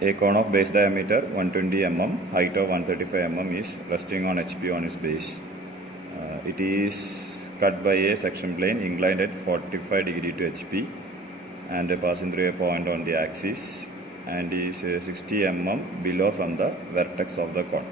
A cone of base diameter 120 mm, height of 135 mm is resting on HP on its base. It is cut by a section plane inclined at 45 degree to HP and passing through a point on the axis, and is 60 mm below from the vertex of the cone.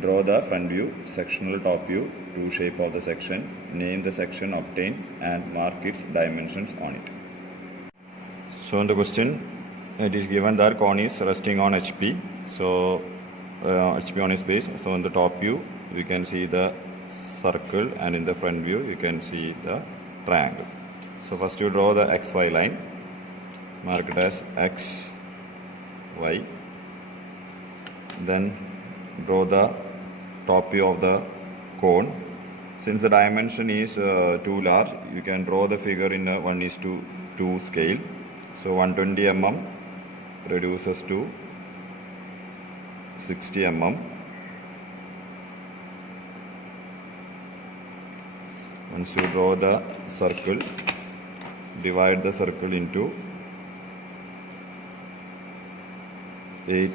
Draw the front view, sectional top view, to shape of the section, name the section obtained and mark its dimensions on it. So in the question, it is given that cone is resting on HP. So HP on its base. So in the top view, we can see the circle, and in the front view, you can see the triangle. So first you draw the XY line, mark it as X, Y. Then draw the top view of the cone. Since the dimension is too large, you can draw the figure in a 1:2 scale. So 120 mm reduces to 60 mm. Once you draw the circle, divide the circle into 8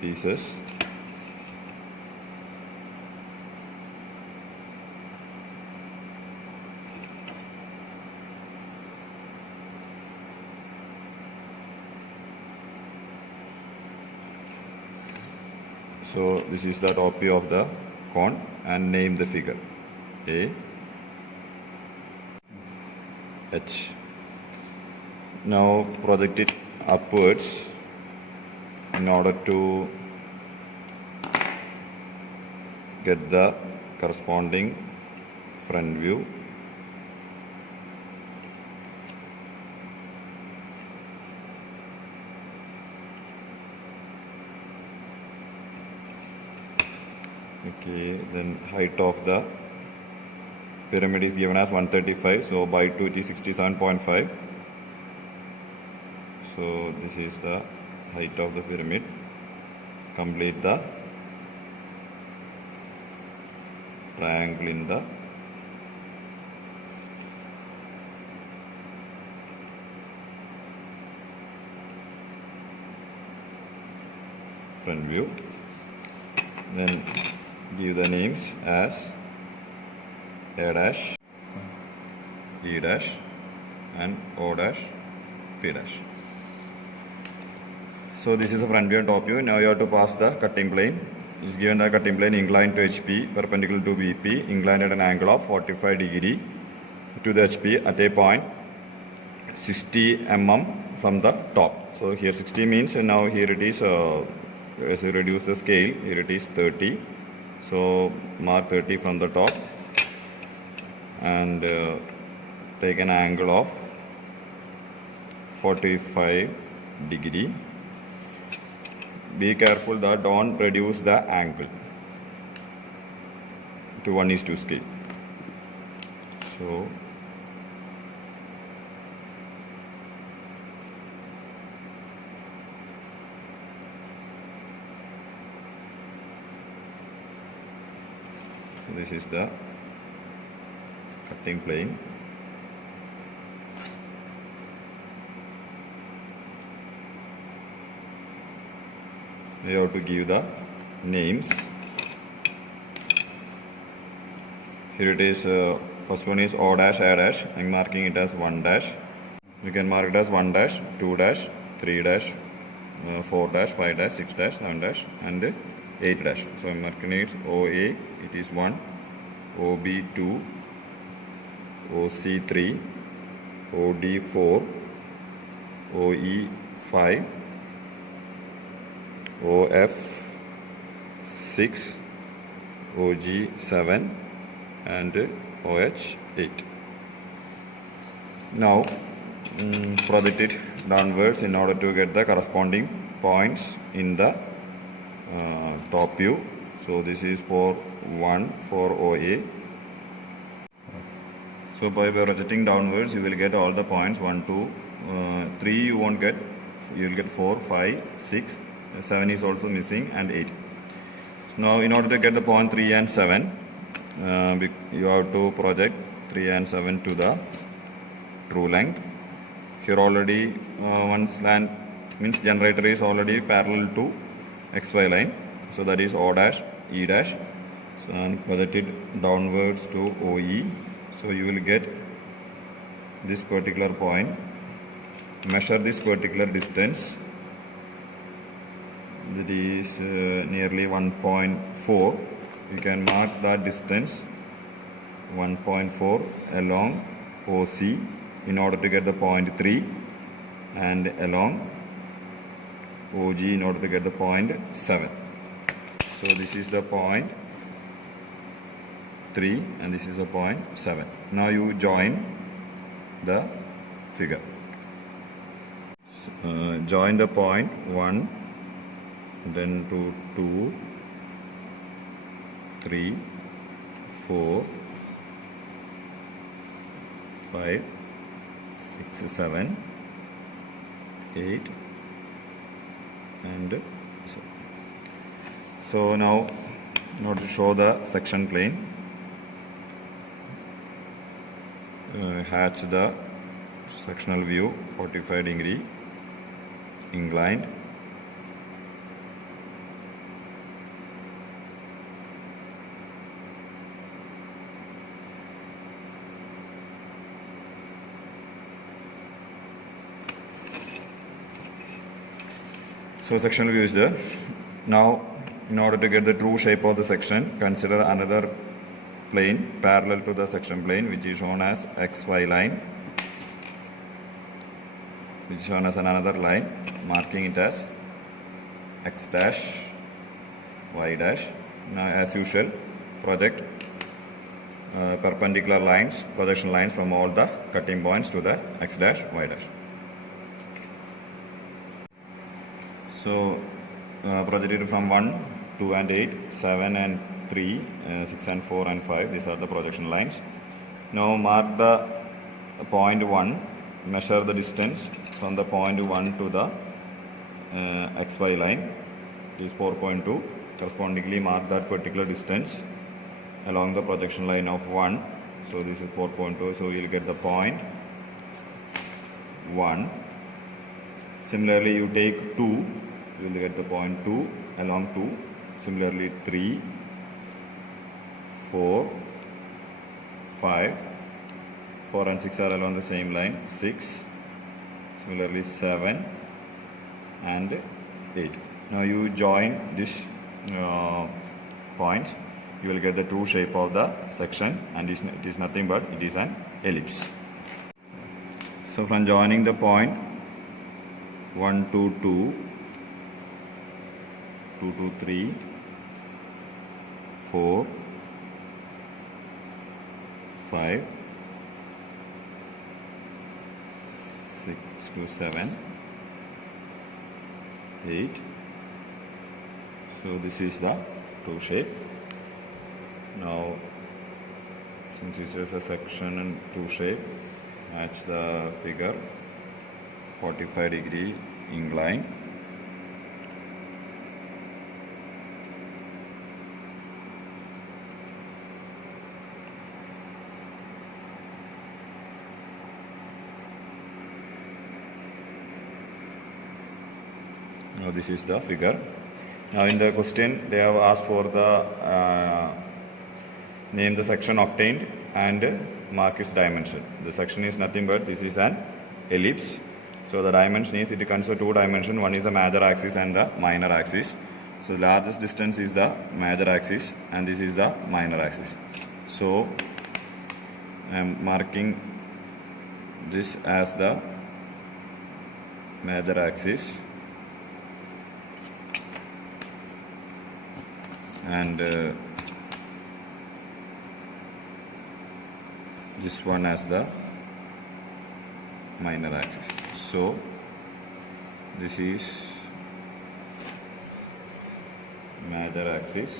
pieces. So this is the top view of the cone, and name the figure A, H. Now project it upwards in order to get the corresponding front view. Okay, then height of the pyramid is given as 135, so by 2 it is 67.5. So this is the height of the pyramid. Complete the triangle in the front view. Then give the names as A dash, E dash, and O dash, P dash. So this is the front view and top view. Now you have to pass the cutting plane. It is given the cutting plane inclined to HP, perpendicular to BP, inclined at an angle of 45 degree to the HP at a point 60 mm from the top. So here 60 means, and now here it is, as you reduce the scale, here it is 30. So mark 30 from the top and take an angle of 45 degree. Be careful that don't reduce the angle to 1:2 scale. So this is the cutting plane. You have to give the names. Here it is, first one is O dash, A dash. I am marking it as 1 dash. You can mark it as 1 dash, 2 dash, 3 dash, 4 dash, 5 dash, 6 dash, 7 dash, and 8 dash. So I am marking it OA, it is 1, OB 2, OC 3, OD 4, OE 5, OF 6, OG 7, and OH 8. Now project it downwards in order to get the corresponding points in the top view. So this is for 1 for OA. So by projecting downwards, you will get all the points 1, 2, 3 you won't get. You will get 4, 5, 6, 7 is also missing, and 8. So now in order to get the point 3 and 7, you have to project 3 and 7 to the true length. Here already one slant means generator is already parallel to xy line, so that is O dash, E dash, so and projected downwards to OE. So you will get this particular point, measure this particular distance, that is nearly 1.4. You can mark that distance 1.4 along OC in order to get the point 3, and along OG in order to get the point 7. So this is the point 3 and this is the point 7. Now you join the figure. Join the point 1, then to 2, 3, 4, 5, 6, 7, 8, and so now in order to show the section plane, hatch the sectional view 45-degree inclined. So sectional view is there. Now in order to get the true shape of the section, consider another plane parallel to the section plane, which is shown as xy line, which is shown as another line, marking it as x dash, y dash. Now as usual, project perpendicular lines, projection lines from all the cutting points to the x dash, y dash. So projected from 1, 2 and 8, 7 and 3, 6 and 4 and 5, these are the projection lines. Now mark the point 1, measure the distance from the point 1 to the xy line, it is 4.2. Correspondingly mark that particular distance along the projection line of 1. So this is 4.2, so you will get the point 1. Similarly you take 2, you will get the point 2 along 2. Similarly 3, 4, 5, 4 and 6 are along the same line, 6, similarly 7 and 8. Now you join this points, you will get the true shape of the section, and it is nothing but it is an ellipse. So from joining the point 1 to 2, 2 to 3, 4, 5, 6 to 7, 8. So this is the true shape. Now since this is a section and true shape, match the figure 45-degree incline. Now this is the figure. Now in the question they have asked for the name the section obtained and mark its dimension. The section is nothing but this is an ellipse. So the dimension is, it consists of two dimensions. One is the major axis and the minor axis. So the largest distance is the major axis and this is the minor axis. So I am marking this as the major axis and this one as the minor axis. So this is major axis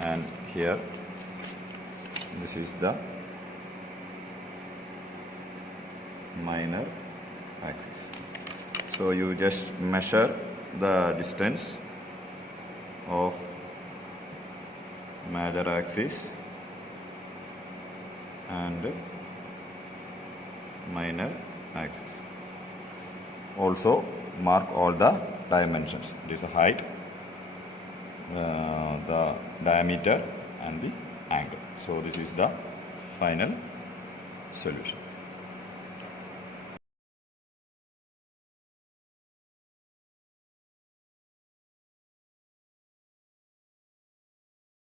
and here this is the minor axis. So you just measure the distance of major axis and minor axis. Also mark all the dimensions. It is the height, the diameter and the angle. So this is the final solution.